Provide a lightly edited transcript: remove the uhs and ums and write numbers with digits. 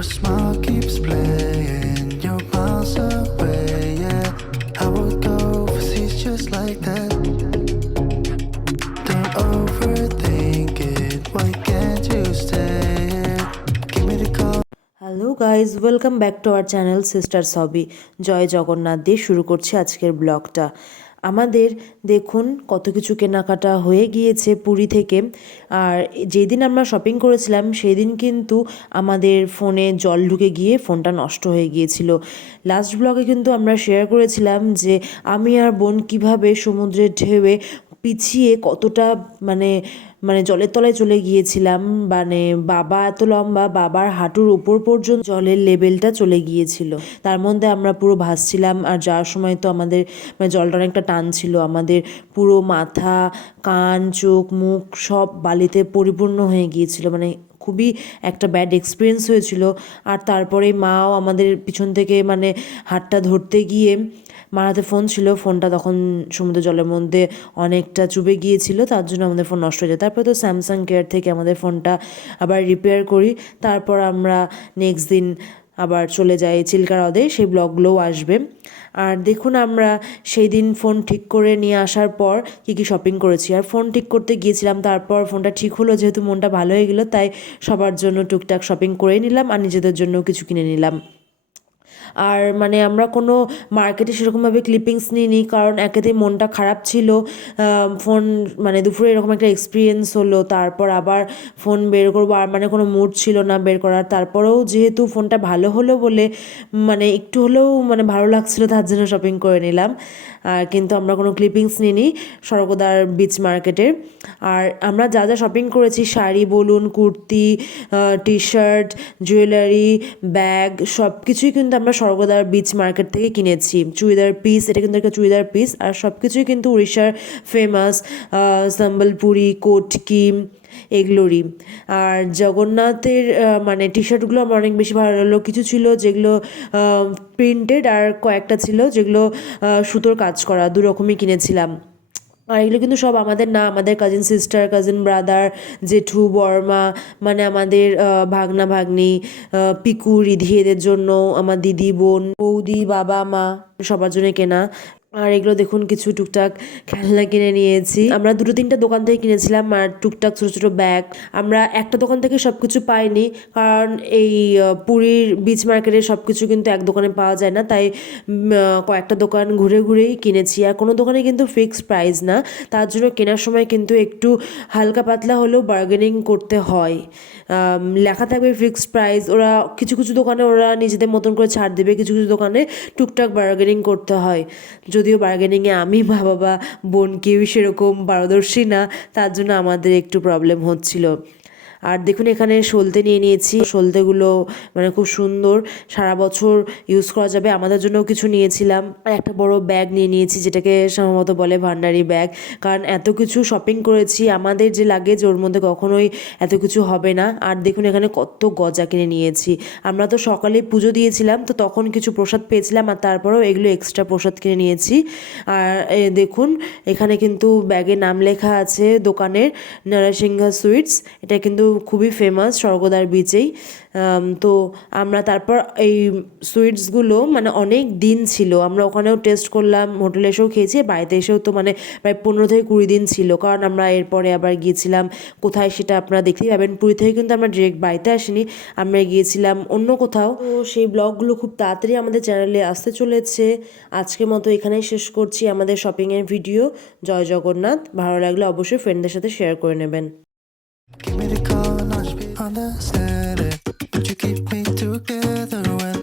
Your smile keeps playing, you're miles away, yeah. I would go overseas just like that. Don't overthink it, why can't you stay here? Give me the call. Hello guys, welcome back to our channel Sisters Hobby. জয় জগন্নাথ দিয়ে শুরু করছি আজকের ব্লগটা। আমাদের দেখুন কত কিছু কেনাকাটা হয়ে গিয়েছে পুরী থেকে। আর যেদিন আমরা শপিং করেছিলাম সেই দিন কিন্তু আমাদের ফোনে জল ঢুকে গিয়ে ফোনটা নষ্ট হয়ে গিয়েছিল। লাস্ট ব্লগে কিন্তু আমরা শেয়ার করেছিলাম যে আমি আর বোন কিভাবে সমুদ্রের ঢেউয়ে পিছিয়ে কতটা মানে মানে জলের তলায় চলে গিয়েছিলাম। মানে বাবা এত লম্বা, বাবার হাঁটুর উপর পর্যন্ত জলের লেভেলটা চলে গিয়েছিল। তার মধ্যে আমরা পুরো ভাসছিলাম। আর যাওয়ার সময় তো আমাদের মানে জলটা অনেকটা টান ছিল, আমাদের পুরো মাথা, কান, চোখ, মুখ সব বালিতে পরিপূর্ণ হয়ে গিয়েছিল। মানে খুবই একটা ব্যাড এক্সপিরিয়েন্স হয়েছিল। আর তারপরে মাও আমাদের পিছন থেকে মানে হাতটা ধরতে গিয়ে, মার হাতে ফোন ছিল, ফোনটা তখন সমুদ্র জলের মধ্যে অনেকটা চুবে গিয়েছিল, তার জন্য আমাদের ফোন নষ্ট হয়ে যায়। তারপর তো স্যামসাং কেয়ার থেকে আমাদের ফোনটা আবার রিপেয়ার করি। তারপর আমরা নেক্সট দিন আবার চলে যাই চিল্কা হ্রদে, সেই ব্লগগুলোও আসবে। আর দেখুন আমরা সেই দিন ফোন ঠিক করে নিয়ে আসার পর কী শপিং করেছি। আর ফোন ঠিক করতে গিয়েছিলাম, তারপর ফোনটা ঠিক হলো, যেহেতু মনটা ভালো হয়ে গেলো, তাই সবার জন্য টুকটাক শপিং করে নিলাম আর নিজেদের জন্যও কিছু কিনে নিলাম। আর মানে আমরা কোনো মার্কেটে সেরকমভাবে ক্লিপিংস নিইনি, কারণ একেতেই মনটা খারাপ ছিল। ফোন মানে দুপুরে এরকম একটা এক্সপিরিয়েন্স হলো, তারপর আবার ফোন বের করবো, আর মানে কোনো মুড ছিল না বের করার। তারপরেও যেহেতু ফোনটা ভালো হলো বলে মানে একটু হলেও মানে ভালো লাগছিলো, তার জন্য শপিং করে নিলাম। কিন্তু আমরা কোনো ক্লিপিংস নিইনি স্বর্গদ্বার বিচ মার্কেটের। আর আমরা যা যা শপিং করেছি, শাড়ি বলুন, kurti, T shirt, jewellery, bag, সব কিছুই কিন্তু আমরা স্বর্গদ্বার বিচ মার্কেট থেকে কিনেছি। চুড়িদার পিস, এটা কিন্তু একটা চুড়িদার পিস। আর সব কিছুই কিন্তু উড়িষ্যার ফেমাস সম্বলপুরি, কটকি, এগুলোরই। আর জগন্নাথের মানে টি শার্টগুলো আমার অনেক বেশি ভালো লাগলো। কিছু ছিল যেগুলো প্রিন্টেড, আর কয়েকটা ছিল যেগুলো সুতোর কাজ করা, দু রকমই কিনেছিলাম। আর এগুলো কিন্তু সব আমাদের না, আমাদের কাজিন সিস্টার, কাজিন ব্রাদার, জেঠু, বর্মা, মানে আমাদের ভাগনা ভাগ্নি, পিকু, রিধি, এদের জন্য, আমার দিদি, বোন, বৌদি, বাবা, মা, সবার জন্য কেনা। আর এগুলো দেখুন কিছু টুকটাক খেলনা কিনে নিয়েছি। আমরা দুটো তিনটা দোকান থেকে কিনেছিলাম। আর টুকটাক ছোটো ছোটো ব্যাগ আমরা একটা দোকান থেকে সব কিছু পাইনি, কারণ এই পুরীর বিচ মার্কেটে সব কিছু কিন্তু এক দোকানে পাওয়া যায় না, তাই কয়েকটা দোকান ঘুরে ঘুরেই কিনেছি। আর কোনো দোকানে কিন্তু ফিক্সড প্রাইস না, তার জন্য কেনার সময় কিন্তু একটু হালকা পাতলা হলেও বার্গেনিং করতে হয়। লেখা থাকবে ফিক্সড প্রাইস, ওরা কিছু কিছু দোকানে ওরা নিজেদের মতন করে ছাড় দেবে, কিছু কিছু দোকানে টুকটাক বার্গেনিং করতে হয়। যদিও বার্গেনিংয়ে আমি বাবা বোন কেউই সেরকম পারদর্শী না, তার জন্য আমাদের একটু প্রবলেম হচ্ছিল। আর দেখুন এখানে সলতে নিয়ে নিয়েছি, সলতেগুলো মানে খুব সুন্দর, সারা বছর ইউজ করা যাবে। আমাদের জন্যও কিছু নিয়েছিলাম। আর একটা বড় ব্যাগ নিয়ে নিয়েছি, যেটাকে সম্ভবত বলে ভান্ডারি ব্যাগ, কারণ এত কিছু শপিং করেছি, আমাদের যে লাগেজ ওর মধ্যে কখনোই এত কিছু হবে না। আর দেখুন এখানে কত গজা কিনে নিয়েছি। আমরা তো সকালে পুজো দিয়েছিলাম, তো তখন কিছু প্রসাদ পেয়েছিলাম, আর তারপরেও এগুলো এক্সট্রা প্রসাদ কিনে নিয়েছি। আর দেখুন এখানে কিন্তু ব্যাগে নাম লেখা আছে দোকানের, নরসিংহা সুইটস। এটা কিন্তু খুবই ফেমাস স্বর্গদ্বার বিচেই। তো আমরা তারপর এই সুইটসগুলো মানে অনেক দিন ছিল, আমরা ওখানেও টেস্ট করলাম, হোটেলে এসেও খেয়েছি, বাড়িতে এসেও তো মানে প্রায় 15 থেকে 20 দিন ছিল, কারণ আমরা এরপরে আবার গিয়েছিলাম কোথায় সেটা আপনারা দেখতেই পাবেন। পুরী থেকে কিন্তু আমরা ডিরেক্ট বাড়িতে আসিনি, আমরা গিয়েছিলাম অন্য কোথাও। তো সেই ব্লগগুলো খুব তাড়াতাড়ি আমাদের চ্যানেলে আসতে চলেছে। আজকের মতো এখানেই শেষ করছি আমাদের শপিংয়ের ভিডিও। জয় জগন্নাথ। ভালো লাগলে অবশ্যই ফ্রেন্ডদের সাথে শেয়ার করে নেবেন। Give me the call and I'll just be understanding. Would you keep me together when